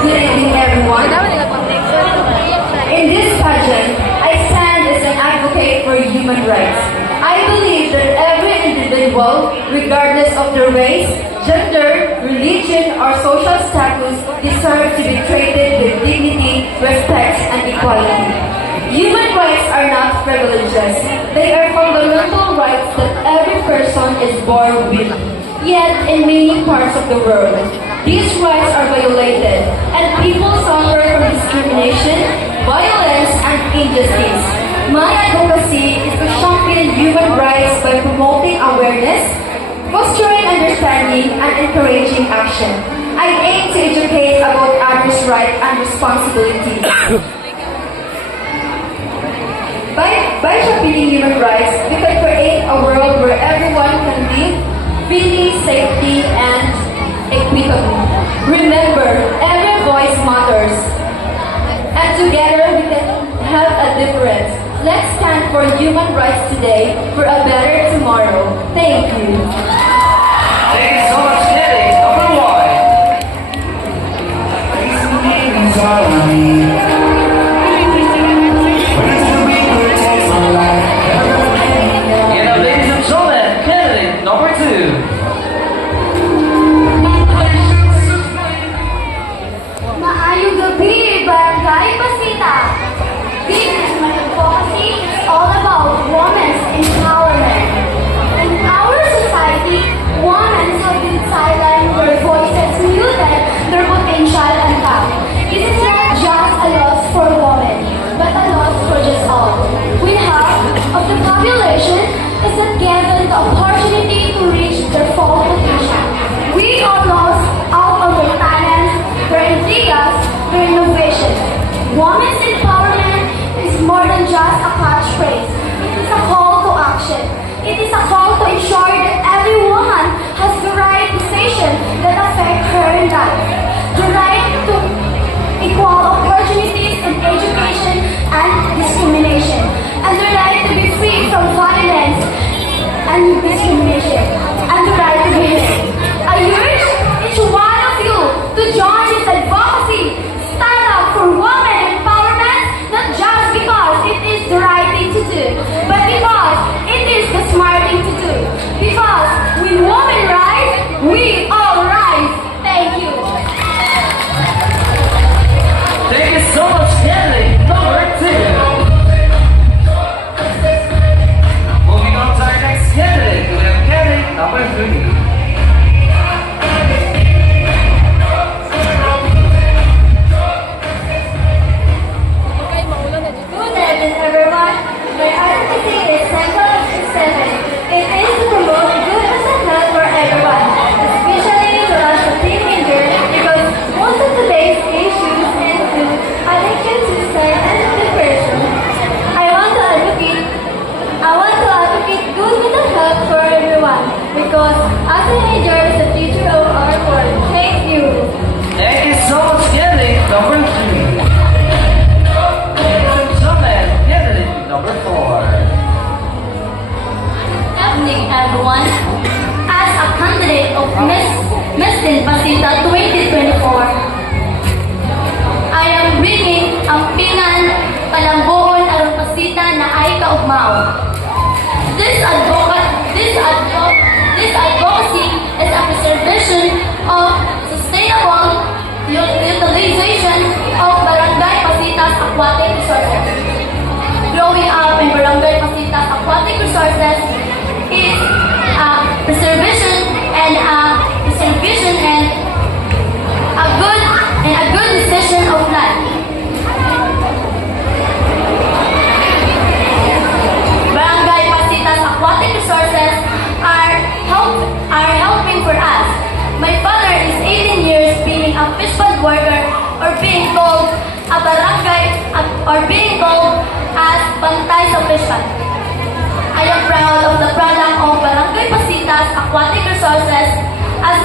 Good evening, everyone. In this pageant, I stand as an advocate for human rights. I believe that every individual, regardless of their race, gender, religion, or social status, deserves to be treated with dignity, respect, and equality. Human rights are not privileges. They are fundamental rights that every person is born with. Yet, in many parts of the world, these rights are violated, and people suffer from discrimination, violence, and injustice. My advocacy is to champion human rights by promoting awareness, fostering understanding, and encouraging action. I aim to educate about others' rights and responsibilities. By championing human rights, we can create a world where everyone can live freely, safely, and equitably. Remember, every voice matters. And together we can have a difference. Let's stand for human rights today for a better tomorrow. Thank you. Thank you so much, Nelly. Number one. You know, ladies and gentlemen, candidate number two. Maayong gabi, Barangay Pasita. This is my advocacy is all about women's empowerment. In our society, women have been sidelined, their voices muted, their potential untapped. This is not just a loss for women, but a loss for just all. We half of the population is not given the opportunity to reach their full potential. We are lost out of their talents, their ideas, their innovation. Women's empowerment is more than just a catchphrase. It is a call to action. It is a call to ensure that every woman has the right decision that affect her life. The right to equal opportunities in education and discrimination. And the right to be free from violence and discrimination. And the right to be heard. I urge each one of you to join this advocacy. Stand up for women empowerment, not just because it is the right thing to do, but because it is the smart thing to do. Because when women rise, we all rise. Thank you. Thank you so much, candidate number two. Moving on to our next candidate, we have candidate number three. Good evening, everyone. My advocacy is Central 7. It is to promote good mental health for everyone, especially to us the teenager, because most of today's issues include addiction, suicide, and depression. I want to advocate good mental health for everyone, because as a teenager is the future of our world. Thank you. Thank you so much, candidate number three. Ladies and gentlemen, candidate number four. Evening, everyone. As a candidate of Miss Pasita 2024, I am bringing ang pingan Kalambuon aron Pasita na ay kaugmaw. This advocacy is a preservation of sustainable utilization of Barangay Pasita's aquatic resources. Growing up in Barangay Pasita's aquatic resources is a preservation and a good decision of life. Barangay Pasita's aquatic resources are helping for us. My father is 18 years being a fish pond worker or being called a barangay or being called as Bantay sa fish pond. I am proud of the product of Barangay Pasita's aquatic resources as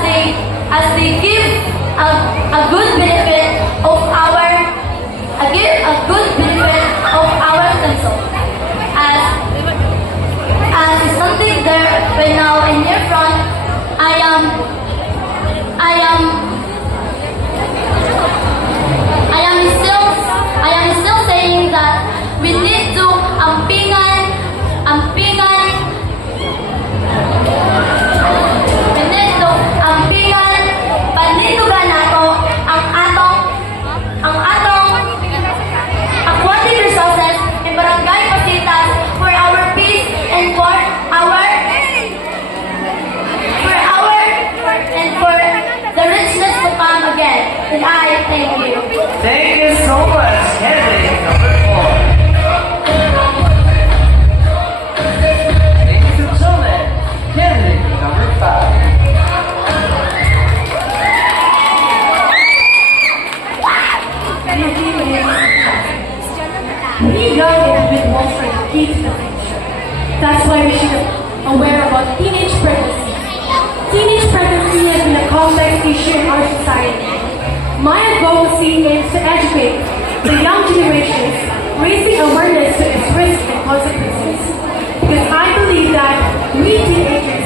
they give a good benefit of our council. As something there right now in your front, I am come again, and I thank you. Thank you so much, candidate number 4. Ladies and gentlemen, candidate number 5. We young individuals are the key to the future. That's why we should be aware about teenage pregnancy. Teenage pregnancy has been a complex issue in our society. My advocacy aims to educate the young generations, raising awareness to its risks and consequences. Because I believe that we teenagers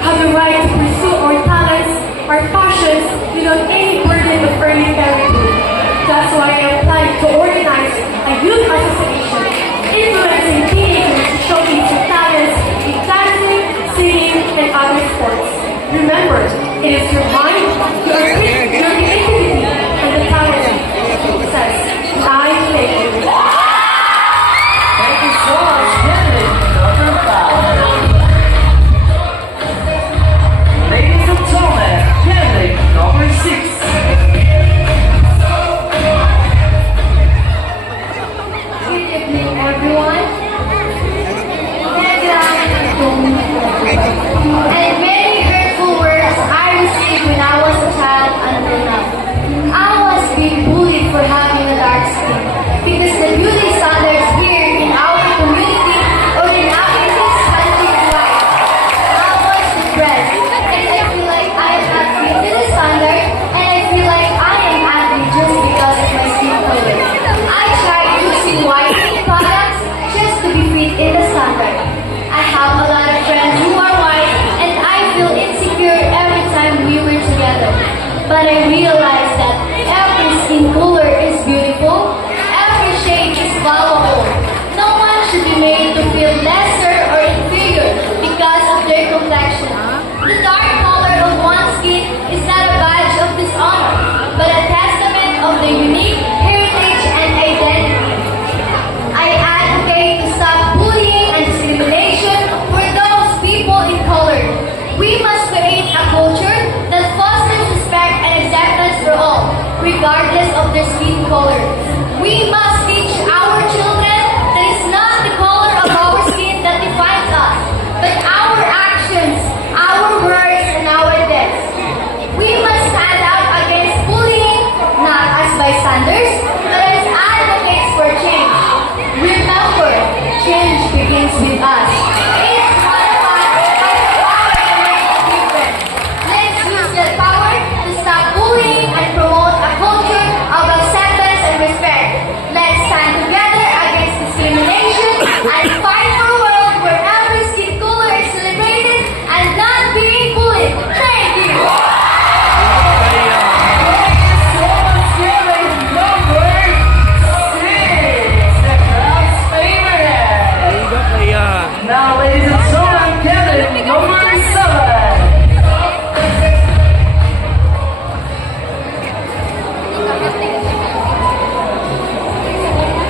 have the right to pursue our talents, our passions, without any burden of early parenthood. That's why I applied to organize a youth association influencing teenagers to showcase their talents in dancing, singing, and other sports. Remember, it is your mind, your creativity, and the talent that success. I thank you. Thank you so much, candidate number 5. Ladies and gentlemen, candidate number 6. Good evening, everyone. And many hurtful words I received when I was a child until now. I was being bullied for having a dark skin because the beauty standards here in our community or in Africa's country is white. I was depressed and I feel like I am not fit to the standard and I feel like I am ugly just because of my skin color. I tried using whitening products just to be fit in the standard. I have a lot of friends who are white and I feel insecure every time we were together. But I realized that every skin color is beautiful, every shade is valuable. No one should be made to feel lesser or inferior because of their complexion. The dark color of one's skin is not a badge of dishonor, but a testament of the unique heritage and identity. I advocate to stop bullying and discrimination for those people in color. We must create a culture that fosters respect and acceptance for all, regardless of their skin color. We must teach our children that it's not the color of our skin that defines us, but our actions, our words, and our deeds. We must stand out against bullying, not as bystanders, but as advocates for change. Remember, change begins with us. Each one of us has the power to make a difference. Let's use that power to stop bullying and promote a culture of acceptance and respect. Let's stand together against discrimination and fight for a world where every skin color is celebrated and not being bullied. Thank you. So much, candidate number 6. The crowd's favorite. Now, ladies and gentlemen, candidate number 7.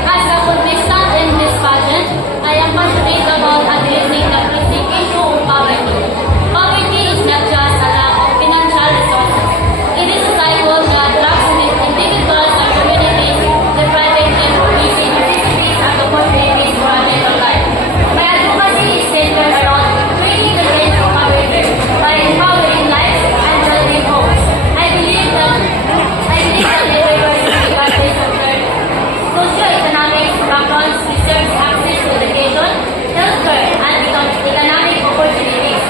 As a contestant in this pageant, I am passionate about addressing the pressing issue of poverty. Poverty is not just a lack of financial resources. It is a cycle that drags individuals and communities, depriving them of basic necessities and opportunities for a better life. My advocacy is centered around training the brains of our youth by empowering lives and building homes. I believe that everyone is regardless of their socioeconomic backgrounds deserves access to education, healthcare, and economic opportunities.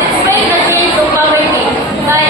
Let's break the chains of poverty by